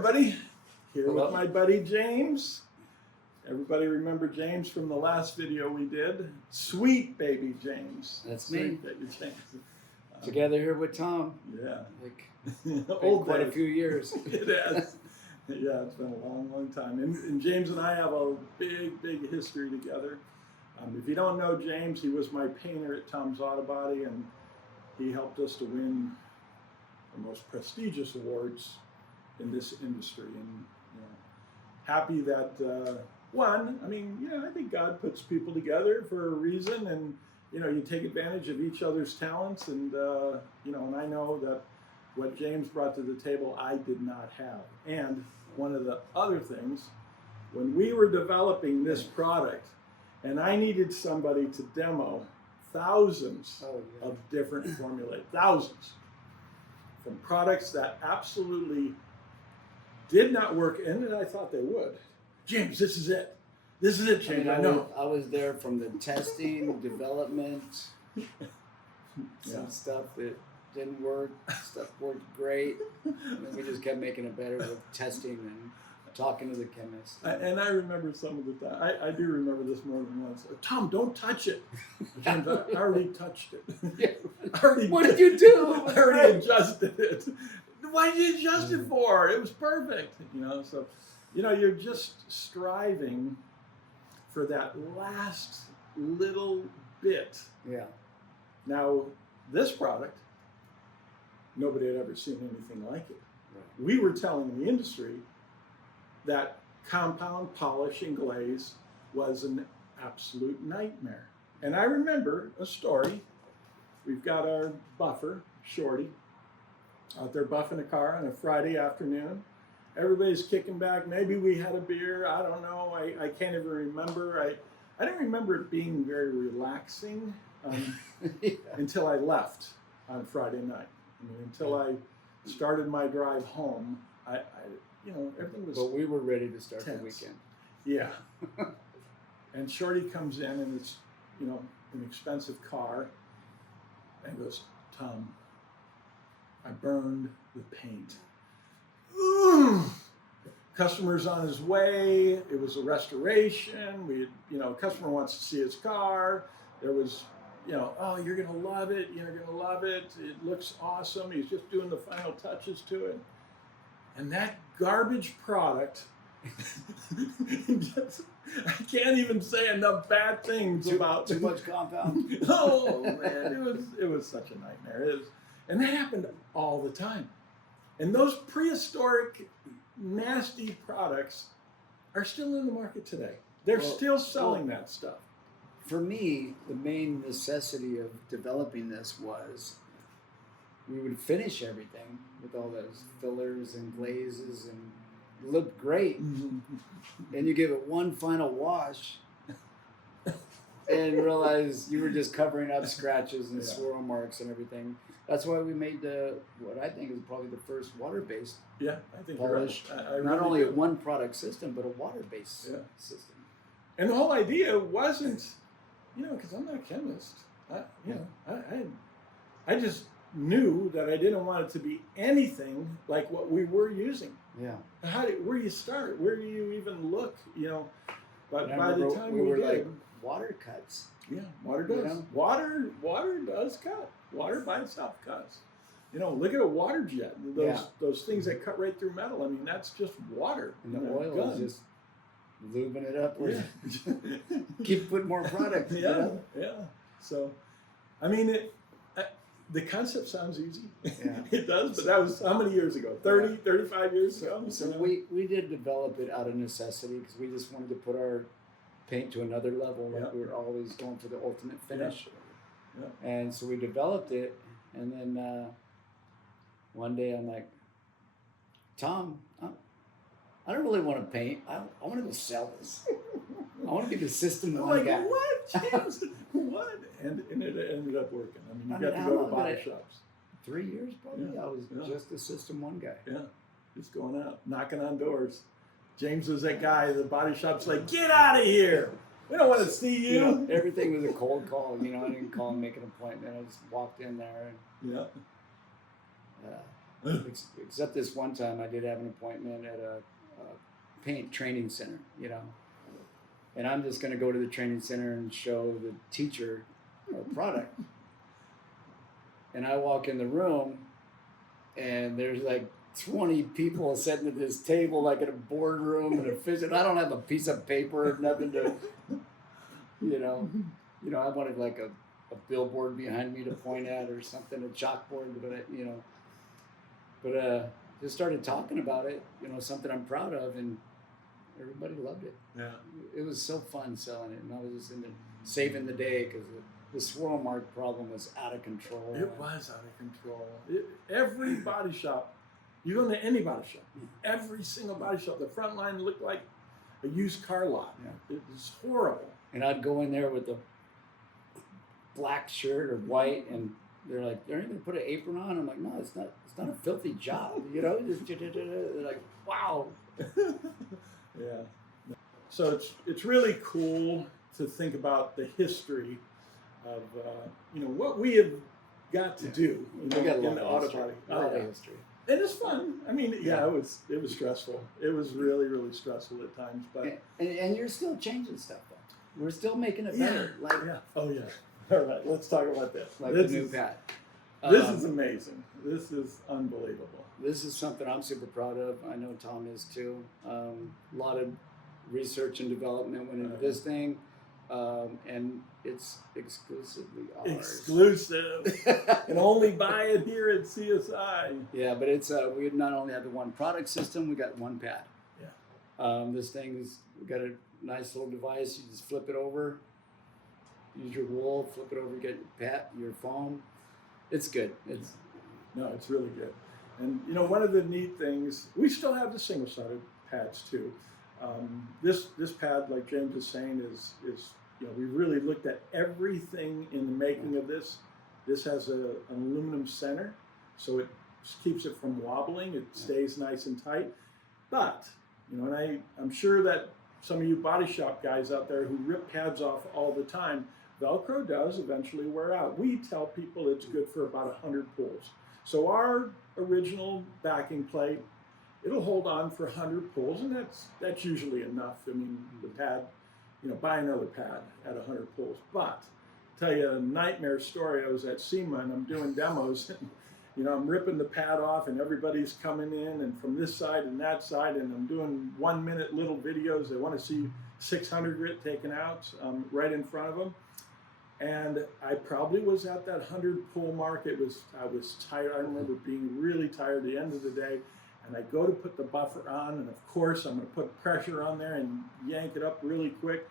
everybody. Here Hello. with my buddy James. Everybody remember James from the last video we did? Sweet baby James. That's Sweet me. baby James. Together here with Tom. Yeah. Like Old quite a days. few years. It has. Yeah, it's been a long, long time. And James and I have a big, big history together. If you don't know James, he was my painter at Tom's Auto Body, and he helped us to win the most prestigious awards in this industry. And happy that I think God puts people together for a reason, and you take advantage of each other's talents, and and I know that what James brought to the table I did not have. And one of the other things, when we were developing this product and I needed somebody to demo thousands of different formulae, thousands, from products that absolutely did not work, and I thought they would. James, this is it. This is it, James. I was there from the testing, development, some stuff that didn't work, stuff worked great. And then we just kept making it better with testing and talking to the chemist. And I remember some of the time. I do remember this more than once. Tom, don't touch it. James, I already touched it. What did you do? I already adjusted it. Why did you adjust it for? It was perfect. So you're just striving for that last little bit. Yeah. Now, this product, nobody had ever seen anything like it. Right. We were telling the industry that compound polish and glaze was an absolute nightmare. And I remember a story. We've got our buffer, Shorty, out there buffing a car on a Friday afternoon. Everybody's kicking back. Maybe we had a beer. I don't know. I can't even remember. I didn't remember it being very relaxing until I left on Friday night. Until I started my drive home, everything was. But we were ready to start tense. the weekend. Yeah. And Shorty comes in, and it's an expensive car, and goes, Tom, I burned the paint. Customer's on his way. It was a restoration. A customer wants to see his car. There was, oh, you're gonna love it. You're gonna love it. It looks awesome. He's just doing the final touches to it. And that garbage product, I can't even say enough bad things about too much compound. Oh man, it was such a nightmare. And that happened all the time. And those prehistoric, nasty products are still in the market today. They're still selling that stuff. For me, the main necessity of developing this was we would finish everything with all those fillers and glazes, and it looked great. And you give it one final wash and realize you were just covering up scratches and swirl marks and everything. That's why we made what I think is probably the first water-based polish. Not only a one-product system, but a water-based system. And the whole idea wasn't, because I'm not a chemist. I just knew that I didn't want it to be anything like what we were using. Yeah. Where do you start? Where do you even look? But by the time we were did, like water cuts. Yeah, water does. Water does cut. Water by itself cuts. Look at a water jet. Those things that cut right through metal. I mean, that's just water. And the oil is just lubing it up. Yeah. Keep putting more product. Yeah. So, I mean, the concept sounds easy. Yeah. It does, but that was how many years ago? 30, 35 years ago? So we did develop it out of necessity because we just wanted to put our paint to another level. Like we were always going for the ultimate finish. Yeah. And so we developed it, and then one day I'm like, Tom, I don't really want to paint. I want to go sell this. I want to be the system one guy. What, James? What? And it ended up working. I mean, you got to go to body shops. 3 years probably. I was just a system one guy. Yeah, just going out, knocking on doors. James was that guy. The body shop's like, get out of here. We don't want to see you. Everything was a cold call. I didn't call and make an appointment. I just walked in there. And, Except this one time I did have an appointment at a paint training center, and I'm just going to go to the training center and show the teacher our product. And I walk in the room, and there's like 20 people sitting at this table, like in a boardroom, and I don't have a piece of paper, nothing to, I wanted like a billboard behind me to point at or something, a chalkboard, but just started talking about it, something I'm proud of, and everybody loved it. Yeah. It was so fun selling it, and I was just in there saving the day because the swirl mark problem was out of control. It was out of control. Every body shop, you go into any body shop, every single body shop, the front line looked like a used car lot. Yeah. It was horrible. And I'd go in there with a black shirt or white, and they're like, "They're going to put an apron on." I'm like, "No, it's not a filthy job, They're like, "Wow." Yeah. So it's really cool to think about the history of what we have got to do in the auto body. History. And it's fun. I mean, it was stressful. It was really, really stressful at times. But and you're still changing stuff though. We're still making it better. Oh yeah. All right. Let's talk about this. Like the new pad. This is amazing. This is unbelievable. This is something I'm super proud of. I know Tom is too. A lot of research and development went into this thing, and it's exclusively ours. Exclusive. And only buy it here at CSI. Yeah, but it's we not only have the one product system, we got one pad. Yeah. This thing we got a nice little device. You just flip it over, use your wool, flip it over, get your foam. It's good. It's really good. And one of the neat things, we still have the single-sided pads too. This pad, like James is saying, is we really looked at everything in the making of this. This has an aluminum center, so it keeps it from wobbling. It stays nice and tight. But and I'm sure that some of you body shop guys out there who rip pads off all the time, Velcro does eventually wear out. We tell people it's good for about 100 pulls. So our original backing plate, it'll hold on for 100 pulls, and that's usually enough. I mean, the pad, buy another pad at 100 pulls. But tell you a nightmare story. I was at SEMA and I'm doing demos, and I'm ripping the pad off, and everybody's coming in, and from this side and that side, and I'm doing 1-minute little videos. They want to see 600 grit taken out right in front of them. And I probably was at that 100 pull mark. I was tired. I remember being really tired at the end of the day. And I go to put the buffer on, and of course I'm going to put pressure on there and yank it up really quick.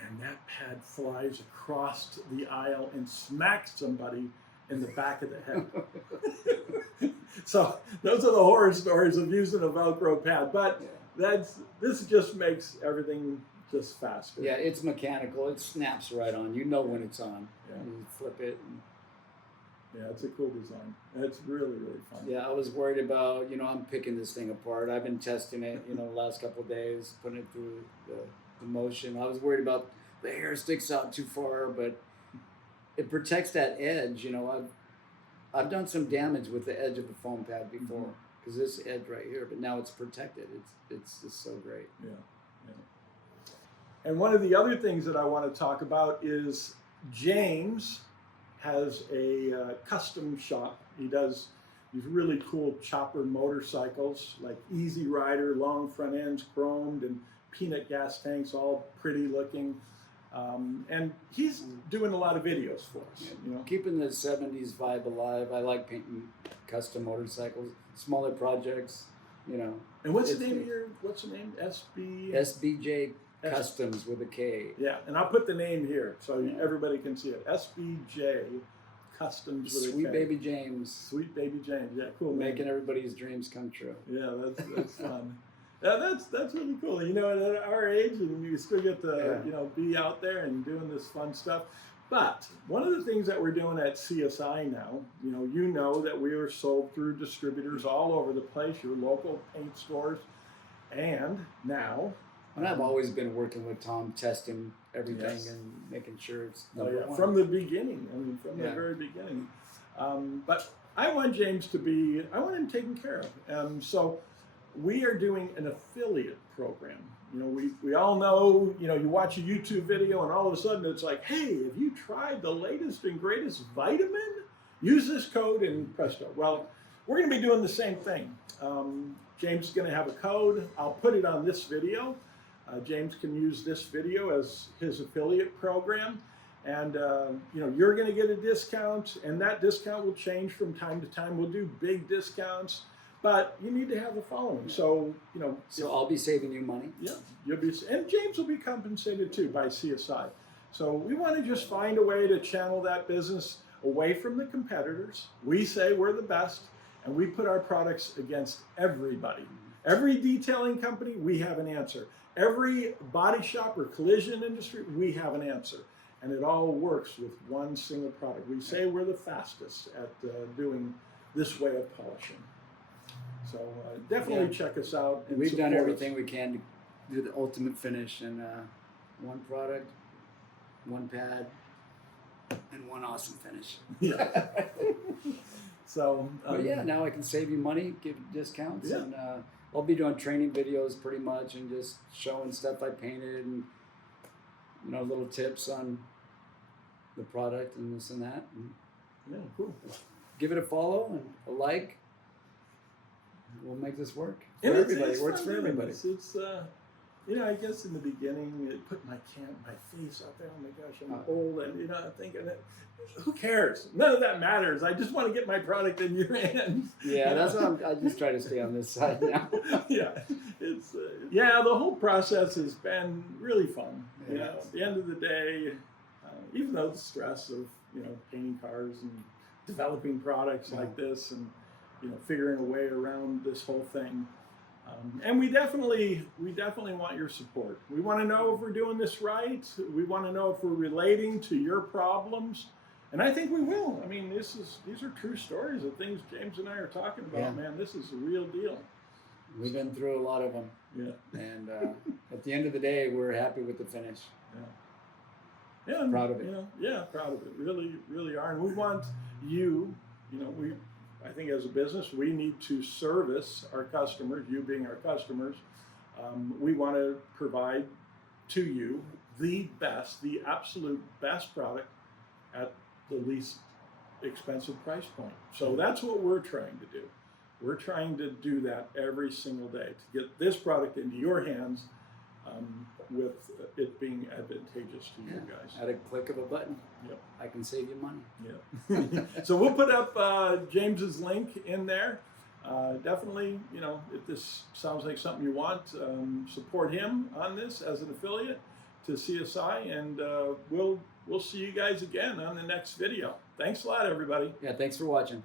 And that pad flies across the aisle and smacks somebody in the back of the head. So those are the horror stories of using a Velcro pad. But this just makes everything just faster. Yeah, it's mechanical. It snaps right on. You know when it's on. Yeah. You flip it. Yeah, it's a cool design. It's really, really fun. Yeah, I was worried about, I'm picking this thing apart. I've been testing it, the last couple of days, putting it through the motion. I was worried about the hair sticks out too far, but it protects that edge. I've done some damage with the edge of the foam pad before because this edge right here, but now it's protected. It's just so great. Yeah. And one of the other things that I want to talk about is James has a custom shop. He does these really cool chopper motorcycles, like Easy Rider, long front ends, chromed, and peanut gas tanks, all pretty looking. And he's doing a lot of videos for us. Keeping the 70s vibe alive. I like painting custom motorcycles, smaller projects, And what's the name? SBJ Customs with a K. Yeah, and I'll put the name here so everybody can see it. SBJ Customs with a K. Sweet Baby James. Sweet Baby James. Yeah, cool. Making everybody's dreams come true. Yeah, that's fun. Yeah, that's really cool. At our age, and you still get to be out there and doing this fun stuff. But one of the things that we're doing at CSI now, you know that we are sold through distributors all over the place, your local paint stores, and now. And I've always been working with Tom, testing everything and making sure it's number one. From the beginning. From the very beginning. But I want James to be, I want him taken care of. So we are doing an affiliate program. You know, we all know, you know, you watch a YouTube video and all of a sudden it's like, hey, have you tried the latest and greatest vitamin? Use this code and presto. Well, we're going to be doing the same thing. James is going to have a code. I'll put it on this video. James can use this video as his affiliate program. And, you know, you're going to get a discount, and that discount will change from time to time. We'll do big discounts, but you need to have the following. So, you know. So I'll be saving you money. Yeah, you'll be, and James will be compensated too by CSI. So we want to just find a way to channel that business away from the competitors. We say we're the best, and we put our products against everybody. Every detailing company, we have an answer. Every body shop or collision industry, we have an answer. And it all works with one single product. We say we're the fastest at doing this way of polishing. So definitely check us out. And we've done everything us. we can to do the ultimate finish in one product, one pad, and one awesome finish. Yeah. So. But yeah, now I can save you money, give discounts, Yeah. and I'll be doing training videos pretty much, and just showing stuff I painted, and you know, little tips on the product and this and that. And Yeah, cool. give it a follow and a like. We'll make this work for And everybody. it's It works fun for doing everybody. this. It's you know, I guess in the beginning, it put my face out there. Oh my gosh, I'm old, and you know, I'm thinking that who cares? None of that matters. I just want to get my product in your hands. Yeah, that's what I just try to stay on this side now. Yeah, it's yeah. The whole process has been really fun. You Yeah. know, at the end of the day, even though the stress of painting cars and developing products like this, and figuring a way around this whole thing. And we definitely want your support. We want to know if we're doing this right. We want to know if we're relating to your problems. And I think we will. I mean, these are true stories of things James and I are talking about. Yeah. Man, this is a real deal. We've been through a lot of them. Yeah. And at the end of the day, we're happy with the finish. Yeah. Yeah. Proud of it. Yeah, proud of it. Really, really are. And we want you, I think as a business, we need to service our customers, you being our customers. We want to provide to you the absolute best product at the least expensive price point. So that's what we're trying to do. We're trying to do that every single day to get this product into your hands with it being advantageous to you guys. At a click of a button, Yep. I can save you money. Yeah. So we'll put up James's link in there. Definitely, if this sounds like something you want, support him on this as an affiliate to CSI, and we'll see you guys again on the next video. Thanks a lot, everybody. Yeah, thanks for watching.